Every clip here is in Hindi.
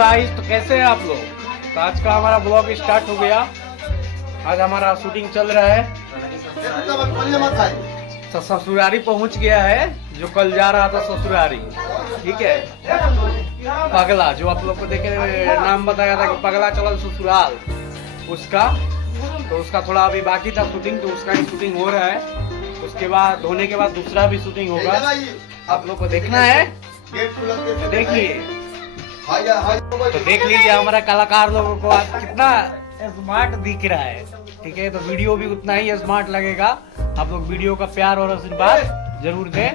गाइस, तो कैसे हैं आप लोग। तो आज का हमारा ब्लॉग स्टार्ट हो गया। आज हमारा शूटिंग चल रहा है। तो ससुरारी पहुंच गया है, जो कल जा रहा था ससुरारी। ठीक है, पगला जो आप लोग को देखे नाम बताया था कि पगला चला ससुराल, उसका तो उसका थोड़ा अभी बाकी था शूटिंग, तो उसका ही शूटिंग हो रहा है। उसके बाद होने के बाद दूसरा भी शूटिंग होगा, आप लोग को देखना है। देखिए, तो देख लीजिए हमारा कलाकार लोगों को आज कितना स्मार्ट दिख रहा है। ठीक है, तो वीडियो भी उतना ही स्मार्ट लगेगा। आप लोग वीडियो का प्यार और आशीर्वाद जरूर दें।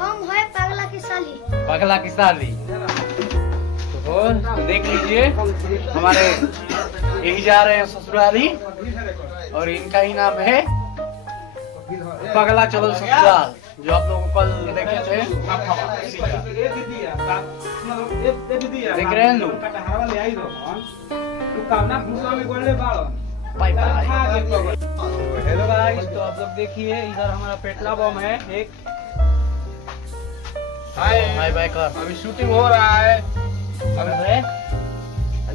हम है पगला की साली। पगला की साली। तो देख लीजिए, हमारे यही जा रहे हैं ससुराली, और इनका ही नाम है पगला चलो ससुराल, जो आप लोगों को कल देखे थे। देख रहे हैं लोग। हेलो गाइस, तो आप लोग देखिए, इधर हमारा पेटला बम है एक। हाय बाय कर। अभी शूटिंग हो रहा है,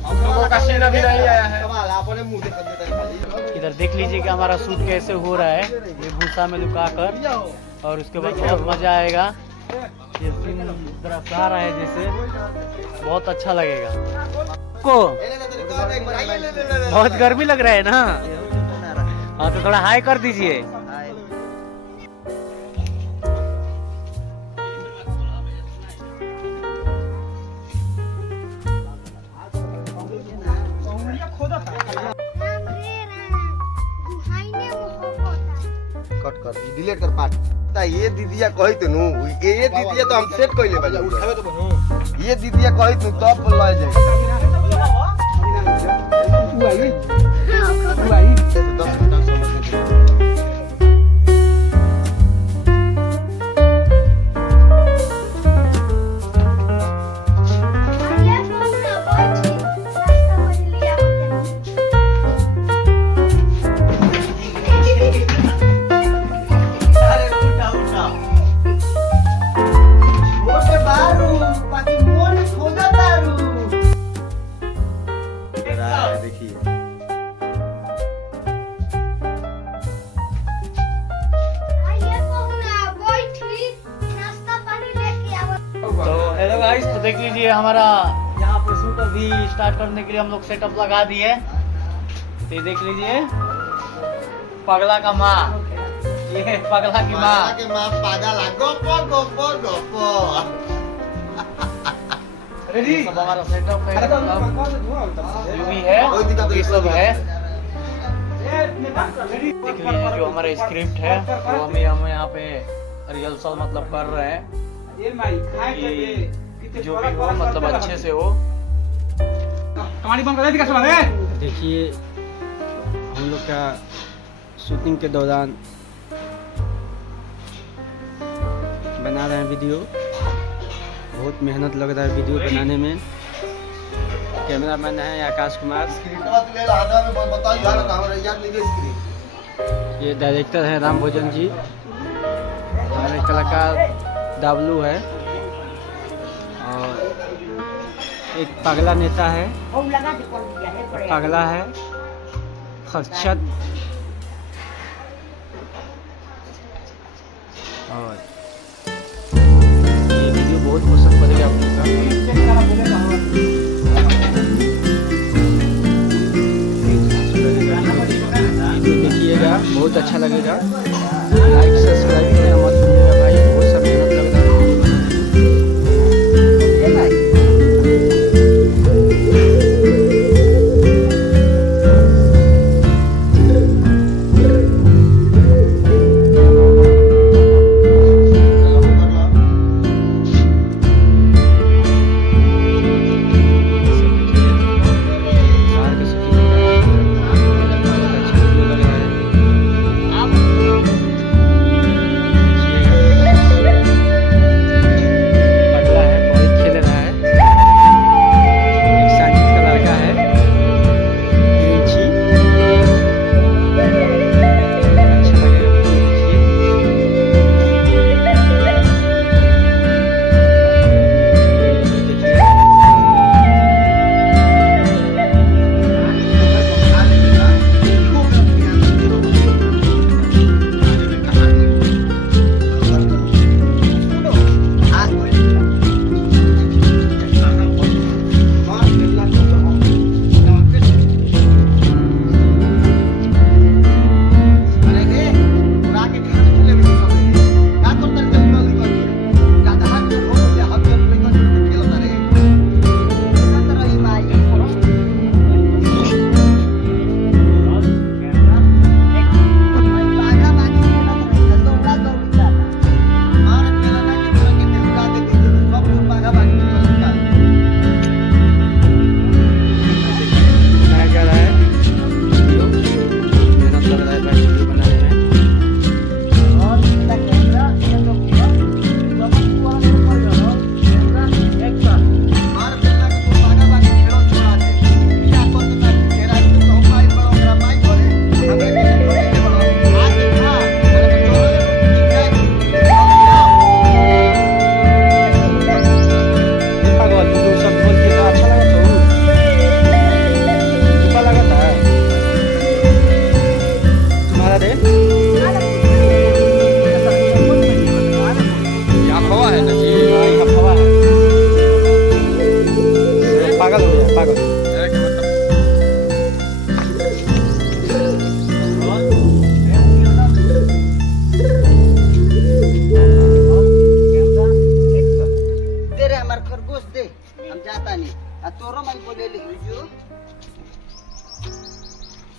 हम लोगों का सीन अभी नहीं आया है। इधर देख लीजिए कि हमारा शूट कैसे हो रहा है, ये भूसा में लुका कर, और उसके बाद बहुत मजा आएगा। ये सीन दर्शा रहा है जैसे, बहुत अच्छा लगेगा। को बहुत गर्मी लग रहा है ना, हाँ तो थोड़ा हाई कर दीजिए। कट कर डिलीट कर पार्ट। ये दीदिया कही तनु, ये दीदिया तो हम सेट कइले बा, उठावे तो बनो। ये दीदिया कही तनु तब ल जाए। उआई 10 मिनट समझ दे। हेलो गाइस, तो देख लीजिए हमारा यहाँ पे शूट अभी स्टार्ट करने के लिए हम लोग सेटअप लगा दिए। तो ये देख लीजिए, पगला का माँ, ये पगला की माँ। के मां पागल आ गोपो गोपो गोपो। ये सब हमारा सेटअप है, जो भी है ये सब है। देख लीजिए, जो हमारा स्क्रिप्ट है वो हम यहाँ पे रिहर्सल मतलब कर रहे हैं, कि जो भी हो मतलब अच्छे से हो। देखिए, हम लोग का शूटिंग के दौरान बना रहे हैं वीडियो। बहुत मेहनत लग रहा है वीडियो बनाने में। कैमरामैन है आकाश कुमार, ये डायरेक्टर है राम भोजन जी, हमारे कलाकार डाबलू है, और एक पगला नेता है, पगला है खर्चत, और ये वीडियो बहुत पसंद पड़ेगा आप लोग का। देखिएगा, बहुत अच्छा लगेगा। लाइक सब्सक्राइब करना मत भूलिएगा भाई, बहुत सब मेहनत लग रहा है।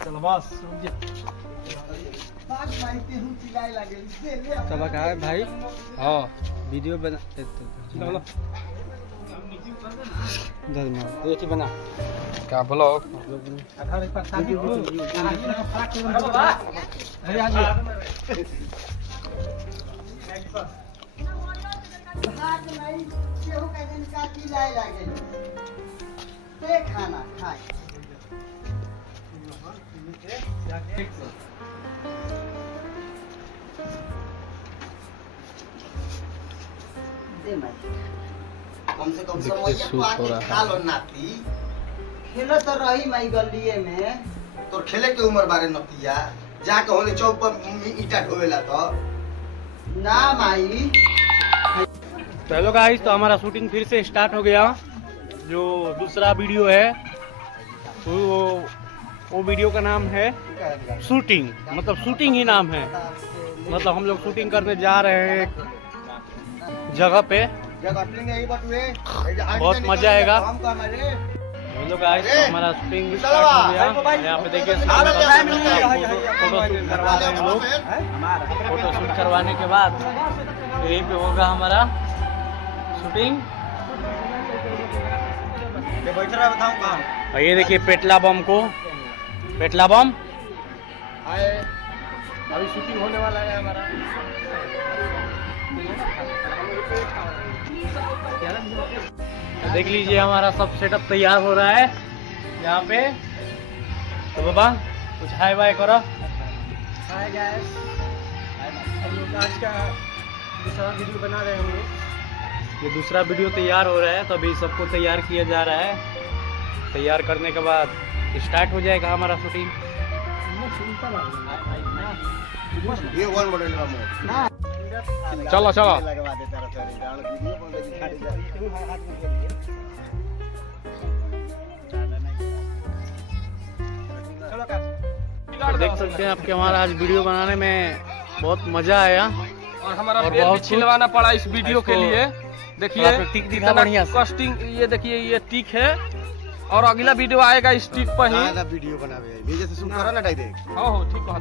चलो बस सब कहा है भाई हाँ वीडियो बना चलो देखिए बना क्या ब्लॉग खाना खाए कम से कम समय तो आके खा लो नाती खेलो तो रही माई गलिए में तो खेले के उम्र बारे नतिया जाके होले चौक पर ईटा ढोवेला तो ना माई तो हेलो गाइस, तो हमारा शूटिंग फिर से स्टार्ट हो गया। जो दूसरा वीडियो है वो वीडियो का नाम है शूटिंग, मतलब शूटिंग ही नाम है। मतलब हम लोग शूटिंग करने जा रहे हैं एक जगह पे, बहुत मजा आएगा। हेलो गाइस, तो हमारा शूटिंग स्टार्ट हो गया। यहाँ पे देखिए फोटो शूट करवा रहे हैं हम लोग। फोटो शूट करवाने के बाद यहीं पे होगा हमारा शूटिंग। और ये देखिए पेटला बम को, पेटला बम अभी शूटिंग होने वाला है हमारा। देख लीजिए हमारा सब सेटअप तैयार हो रहा है यहाँ पे। तो बाबा कुछ हाय बाय करो। हाय गाइस, हम लोग आज का दूसरा वीडियो बना रहे हैं। ये दूसरा वीडियो तैयार हो रहा है, तो अभी सबको तैयार किया जा रहा है। तैयार करने के बाद स्टार्ट हो जाएगा हमारा शूटिंग। ये वन मॉडल का मोड चलो चलो लगवा देता तो देख सकते हैं आपके हमारा आज वीडियो बनाने में बहुत मजा आया। और हमारा और पेड़ बहुत भी छिलवाना पड़ा इस वीडियो के इसको लिए। देखिए आपने टिक दिखा इतना बढ़िया से। कॉस्टिंग, ये देखिए ये टिक है और अगला वीडियो आएगा इस टिक पर ही। वीडियो बनावे जैसे शुरू करा ना डायरेक्ट हाँ हो ठीक है।